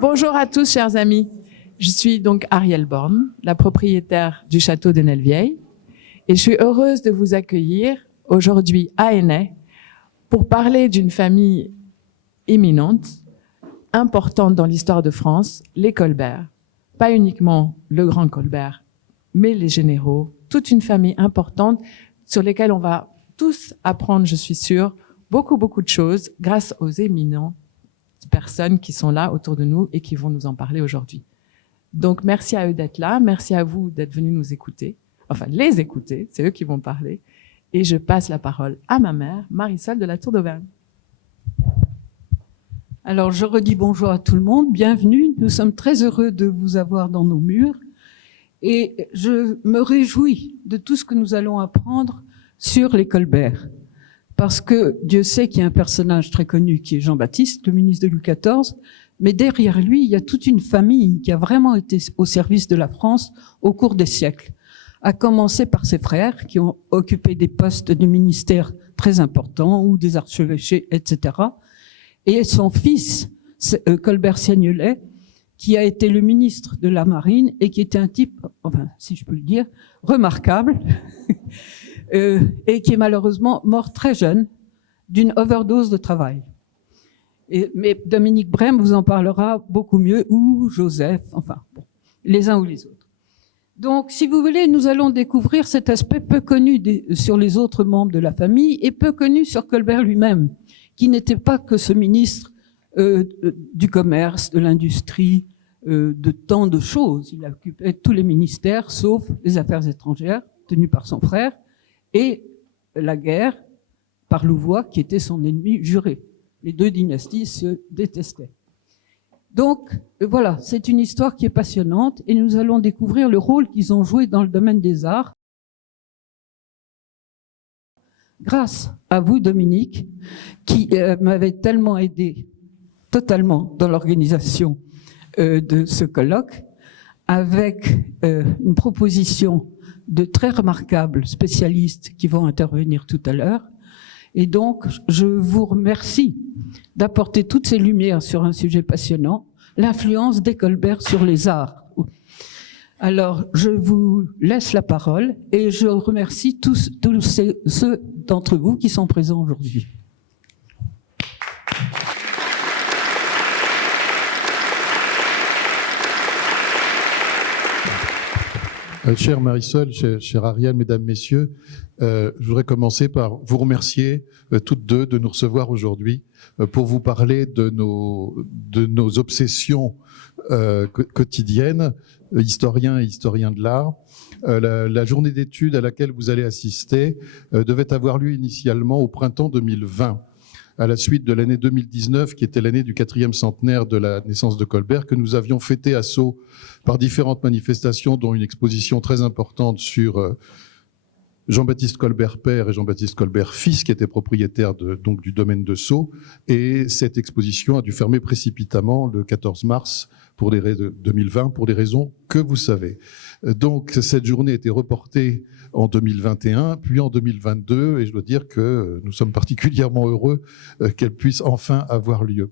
Bonjour à tous, chers amis. Je suis donc Arielle Borne, la propriétaire du château de Nellevieille, et je suis heureuse de vous accueillir aujourd'hui à Ainet pour parler d'une famille éminente, importante dans l'histoire de France, les Colbert. Pas uniquement le grand Colbert, mais les généraux, toute une famille importante sur lesquelles on va tous apprendre, je suis sûre, beaucoup de choses grâce aux éminentes personnes qui sont là autour de nous et qui vont nous en parler aujourd'hui. Donc, merci à eux d'être là. Merci à vous d'être venus nous écouter. Enfin, les écouter. C'est eux qui vont parler. Et je passe la parole à ma mère, Marisol de la Tour d'Auvergne. Alors, je redis bonjour à tout le monde. Bienvenue. Nous sommes très heureux de vous avoir dans nos murs. Et je me réjouis de tout ce que nous allons apprendre sur les Colbert. Parce que Dieu sait qu'il y a un personnage très connu qui est Jean-Baptiste, le ministre de Louis XIV, mais derrière lui, il y a toute une famille qui a vraiment été au service de la France au cours des siècles. À commencer par ses frères qui ont occupé des postes de ministère très importants ou des archevêchés, etc. Et son fils, Colbert-Siegnelet, qui a été le ministre de la Marine et qui était un type, enfin, si je peux le dire, remarquable, et qui est malheureusement mort très jeune d'une overdose de travail. Mais Dominique Brem vous en parlera beaucoup mieux, ou Joseph, enfin, bon, les uns ou les autres. Donc, si vous voulez, nous allons découvrir cet aspect peu connu sur les autres membres de la famille et peu connu sur Colbert lui-même, qui n'était pas que ce ministre du commerce, de l'industrie, de tant de choses. Il occupait tous les ministères, sauf les affaires étrangères, tenues par son frère, et la guerre par Louvois, qui était son ennemi juré. Les deux dynasties se détestaient. Donc, voilà, c'est une histoire qui est passionnante et nous allons découvrir le rôle qu'ils ont joué dans le domaine des arts. Grâce à vous, Dominique, qui m'avait tellement aidé totalement dans l'organisation de ce colloque, avec une proposition de très remarquables spécialistes qui vont intervenir tout à l'heure. Et donc, je vous remercie d'apporter toutes ces lumières sur un sujet passionnant, l'influence des Colbert sur les arts. Alors, je vous laisse la parole et je remercie tous ceux d'entre vous qui sont présents aujourd'hui. Chère Marisol, chère Arielle, mesdames, messieurs, je voudrais commencer par vous remercier toutes deux de nous recevoir aujourd'hui pour vous parler de nos obsessions quotidiennes, historiens et historiens de l'art. La journée d'études à laquelle vous allez assister devait avoir lieu initialement au printemps 2020. À la suite de l'année 2019, qui était l'année du 4e centenaire de la naissance de Colbert, que nous avions fêté à Sceaux par différentes manifestations, dont une exposition très importante sur Jean-Baptiste Colbert père et Jean-Baptiste Colbert fils, qui étaient propriétaires donc du domaine de Sceaux. Et cette exposition a dû fermer précipitamment le 14 mars 2020 pour des raisons que vous savez. Donc cette journée a été reportée en 2021, puis en 2022, et je dois dire que nous sommes particulièrement heureux qu'elle puisse enfin avoir lieu.